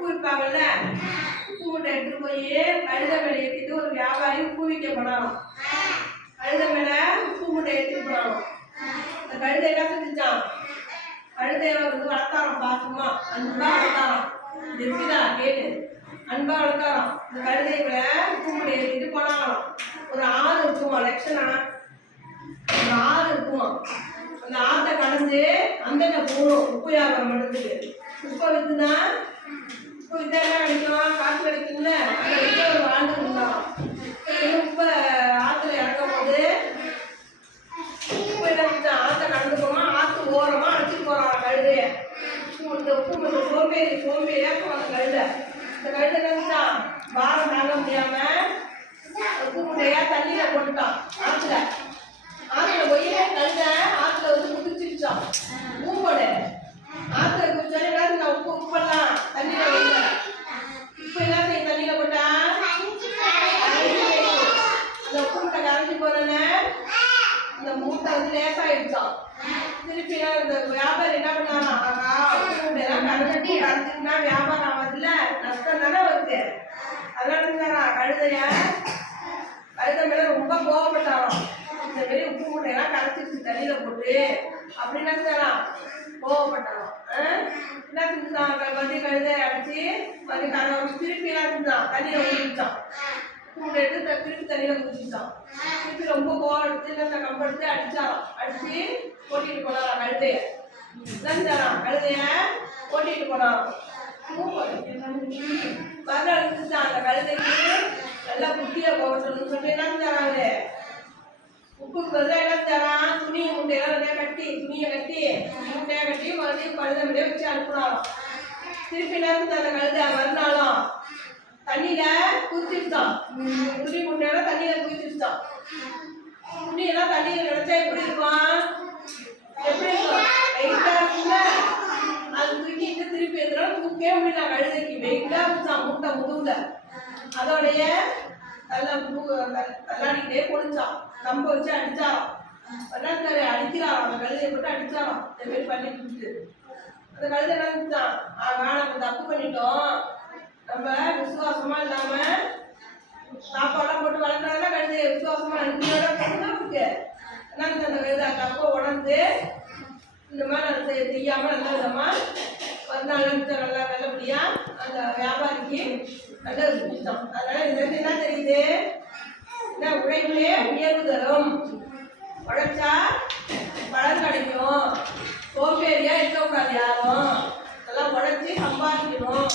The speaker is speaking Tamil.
உப்பு விற்பாங்கல்ல, உப்பு மூட்டை எடுத்துட்டு போய் கழுத மேலே ஏற்றிட்டு ஒரு வியாபாரி உப்பு விற்க போனாலும் கழுத மேலே உப்பு மூட்டை ஏற்றிட்டு போனாலும் அந்த கழுதை என்ன செஞ்சுச்சான்? கழுதையை வந்து வளர்த்தாராம், பாசமா அன்பா வளர்த்தாராம். எப்படிதா கேளு, அன்பா வளர்த்தாராம். இந்த கழுதை மேலே உப்பு மூட்டை ஏற்றிட்டு போனாங்களாம். ஒரு ஆறு இருக்குமா, லட்சணா ஒரு ஆறு இருக்குமா. அந்த ஆற்றை கடந்து அந்தன போகணும் உப்பு வியாபாரம் பண்ணுறதுக்கு. உப்பை விற்றுதான் உப்பு விற்றா என்ன கிடைக்கும்? காசு கிடைக்கும்ல. அதை விற்று ஒரு வாழ்ந்து இருந்தாலும் உப்பை ஆற்றுல இறக்கும் போது உப்பு என்ன செஞ்சான்? ஆற்றை கடந்து போனோம், ஆற்று ஓரமாக அடிச்சுட்டு போகிறான் கழுதைய. இந்த உப்பு கொஞ்சம் சோம்பேறியாக போன கழுதை. இந்த கழுதை என்ன செஞ்சான்? பாரம் தாங்க முடியாமல் உப்பு மூட்டையா தண்ணியில் போட்டுட்டான் ஆற்றுல. ஆற்றுல போய் கழுதை ஆற்றுல வந்து குதிச்சிருச்சான். ஊம்போட ஆற்றுல குதிச்சாலே நான் உப்பெல்லாம் தண்ணியில் வைக்கல. உப்பு என்ன செய்ய தண்ணியில் போட்டா அந்த உப்பு மூட்டை கரைஞ்சி போனோன்னே இந்த மூட்டை வந்து லேசாயிடுச்சான். திருப்பி இந்த வியாபாரம் என்ன பண்ணானா, உப்பு மூட்டையெல்லாம் கரைஞ்சிட்டுனா வியாபாரம் ஆகாதுல்ல, நஷ்டம் தானே வருது. அதனால இருந்தாரா கழுதைய மேல ரொம்ப கோவப்பட்டாராம். இந்த மாரி உப்பு மூட்டையெல்லாம் கரைச்சிருச்சு தண்ணியில போட்டு அப்படின்னு இருந்தாராம், கோவப்பட்டாராம். என்ன செஞ்சுதான்? மறுபடி கழுதை அடிச்சு மறுபடியும் திருப்பி என்ன செஞ்சான்? தண்ணியில ஊற்றிச்சான். உப்பு மூட்டை எடுத்து திருப்பி தண்ணியில ஊற்றிச்சான். திருப்பி ரொம்ப கோவம் எடுத்து என்ன கம்பெடுத்து அடிச்சாராம். அடிச்சு ஓட்டிட்டு போனாராம் கழுதைய. என்ன செஞ்சாராம்? கழுதைய ஓட்டிட்டு போனாராம். மறுநாள் இருந்துச்சான் அந்த கழுதைக்கு நல்லா குட்டியா போக சொல்லணும்னு சொல்லிட்டு என்ன செஞ்சாராங்க? உப்புக்கு பதிலாக என்ன செஞ்சாராம்? துணியை மூட்டையெல்லாம் நிறையா கட்டி துணியை கட்டி மூட்டையாக கட்டி மறுபடியும் கழுதை முடிய வச்சு அனுப்புனாலும். திருப்பி என்ன செஞ்சா அந்த கழுதை மறுநாளும் தண்ணியில குதிச்சிருச்சான். துணி மூட்டையெல்லாம் தண்ணியில குதிச்சிருச்சான். துணியெல்லாம் தண்ணியில நினைச்சா எப்படி இருக்கும்? எப்படி இருக்கும்? வெயிட்டா இருக்குல்ல. அது தூக்கிட்டு திருப்பி எதுனால தூக்கவே முடியல. கழுதைக்கு வெயிட்டா இருந்துச்சான் மூட்டை முதுகுல. அதோடைய தள்ளாடிக்கிட்டே பொழிச்சான். கம்ப வச்சு அடிச்சாராம். பண்ணாரு அடிக்கிறாராம். அந்த கழுதையை போட்டு அடிச்சாராம். இந்த மாதிரி பண்ணிட்டு அந்த கழுதை என்ன செஞ்சான்? நம்ம தப்பு பண்ணிட்டோம், நம்ம விசுவாசமா இல்லாம சாப்பாடெல்லாம் போட்டு வளர்க்கறதுனா கழுதைய விசுவாசமா நன்றியோட போட்டுதான் இருக்கு. என்ன அந்த கழுதை தப்பை உணர்ந்து இந்த மாதிரி செய்யாம நல்ல விதமா மறுநாள் நல்லா நல்லபடியா அந்த வியாபாரிக்கு நல்ல இருந்துச்சான். அதனால இந்த என்ன தெரியுது? என்ன உழைப்பிலே உயர்வு தரும். உழைச்சா பலன் கிடைக்கும். சோம்பேறியா இருக்கக்கூடாது யாரும். நல்லா உழைச்சி சம்பாதிக்கணும்.